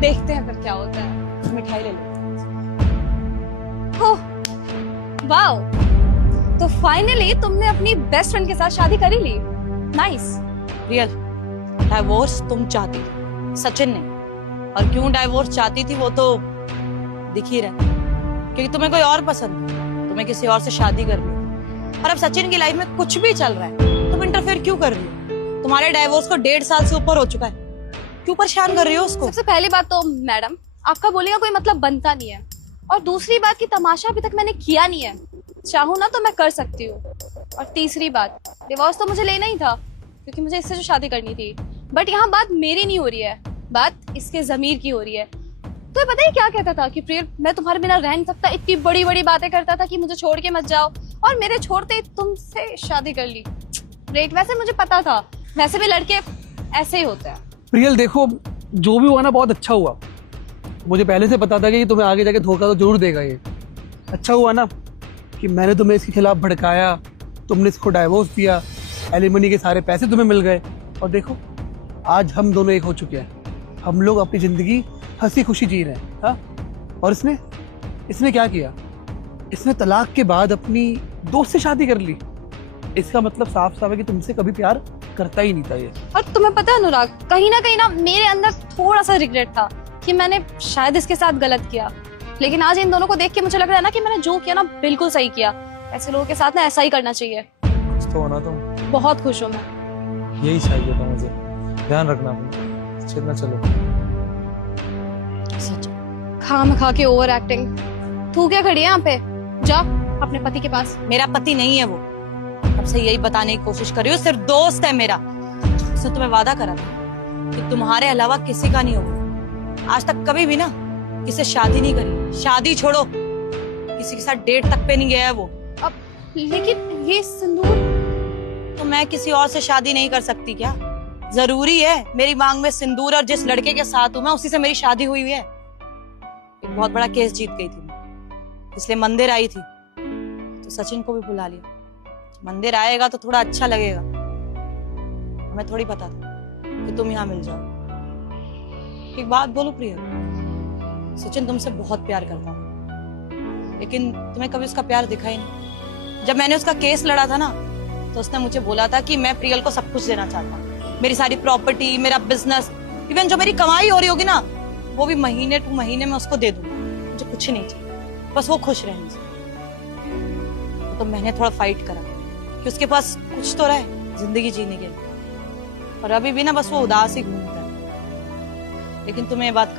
देखते हैं फिर क्या होता है। मिठाई ले लो। ओह वाओ, तो फाइनली तुमने अपनी बेस्ट फ्रेंड के साथ शादी कर ही ली। नाइस। रियल डाइवोर्स तुम चाहती थी, सचिन ने। और क्यों डाइवोर्स चाहती थी वो तो दिख ही रहा है, क्योंकि तुम्हें कोई और पसंद है, तुम्हें किसी और से शादी कर ली। और अब सचिन की लाइफ में कुछ भी चल रहा है, तुम इंटरफेयर क्यों कर रही हो? तुम्हारे डाइवोर्स को 1.5 साल से ऊपर हो चुका है, क्यों परेशान कर रही हो उसको? सबसे पहली बात तो मैडम, आपका बोलने का कोई मतलब बनता नहीं है। और दूसरी बात की तमाशा अभी तक मैंने किया नहीं है, चाहूँ ना तो मैं कर सकती हूँ। और तीसरी बात, डिवोर्स तो मुझे लेना ही था, क्योंकि मुझे इससे जो शादी करनी थी। बट यहाँ बात मेरी नहीं हो रही है, बात इसके जमीर की हो रही है। तो पता है क्या कहता था कि प्रिय मैं तुम्हारे बिना रह नहीं सकता, इतनी बड़ी बड़ी बातें करता था कि मुझे छोड़ के मत जाओ, और मेरे छोड़ते ही तुमसे शादी कर ली। ग्रेट, वैसे मुझे पता था, वैसे भी लड़के ऐसे ही होते हैं। प्रियल देखो, जो भी हुआ ना बहुत अच्छा हुआ। मुझे पहले से पता था कि तुम्हें आगे जाके धोखा तो जरूर देगा ये। अच्छा हुआ ना कि मैंने तुम्हें इसके खिलाफ भड़काया, तुमने इसको डाइवोर्स दिया, एलिमनी के सारे पैसे तुम्हें मिल गए, और देखो आज हम दोनों एक हो चुके हैं। हम लोग अपनी जिंदगी हंसी खुशी जी रहे हैं। हाँ, और इसने क्या किया? इसने तलाक के बाद अपनी दोस्त से शादी कर ली। इसका मतलब साफ साफ है कि तुमसे कभी प्यार करता ही नहीं था ये। और तुम्हें पता है अनुराग, कहीं ना मेरे अंदर थोड़ा सा रिग्रेट था कि मैंने शायद इसके साथ गलत किया। लेकिन आज इन दोनों को देख के मुझे लग रहा है ना कि मैंने जो किया ना बिल्कुल सही किया। ऐसे लोगों के साथ ना ऐसा ही करना चाहिए। कुछ तो होना तुम। बहुत खुश हूँ मैं। यही चाहिए था मुझे। ध्यान रखना तुम। चलना चलो। खाम खा के ओवर एक्टिंग। तू क्या खड़ी है यहाँ पे? जा अपने पति के पास। मेरा पति नहीं है वो, अब से यही बताने की कोशिश कर रही हूँ, सिर्फ दोस्त है मेरा। उसने तुम्हें वादा करा था कि तुम्हारे अलावा किसी का नहीं होगा। आज तक कभी भी ना किसी से शादी नहीं करी। शादी छोड़ो, किसी के साथ डेट तक पे नहीं गया है वो। अब लेकिन ये सिंदूर तो मैं किसी और से शादी नहीं कर सकती क्या? जरूरी है मेरी मांग में सिंदूर, और जिस लड़के के साथ हूं मैं उसी से मेरी शादी हुई है। एक बहुत बड़ा केस जीत गई थी मैं, इसलिए मंदिर आई थी। तो सचिन को भी बुला लिया। मंदिर आएगा तो थोड़ा अच्छा लगेगा। हमें थोड़ी पता था कि तुम यहाँ मिल जाओ। एक बात बोलूं प्रिया, सचिन तुमसे बहुत प्यार करता है, लेकिन तुम्हें कभी उसका प्यार दिखा ही नहीं। जब मैंने उसका केस लड़ा था ना, तो उसने मुझे बोला था कि मैं प्रियल को सब कुछ देना चाहता हूँ, मेरी सारी प्रॉपर्टी, मेरा बिजनेस, इवन जो मेरी कमाई हो रही होगी ना, वो भी महीने टू महीने में उसको दे दूंगा। मुझे कुछ नहीं चाहिए, बस वो खुश रहने से। तो मैंने थोड़ा फाइट करा कि उसके पास कुछ तो रहे जिंदगी जीने के लिए, और अभी भी ना बस वो उदास ही घूमता है। लेकिन तुम्हें ये बात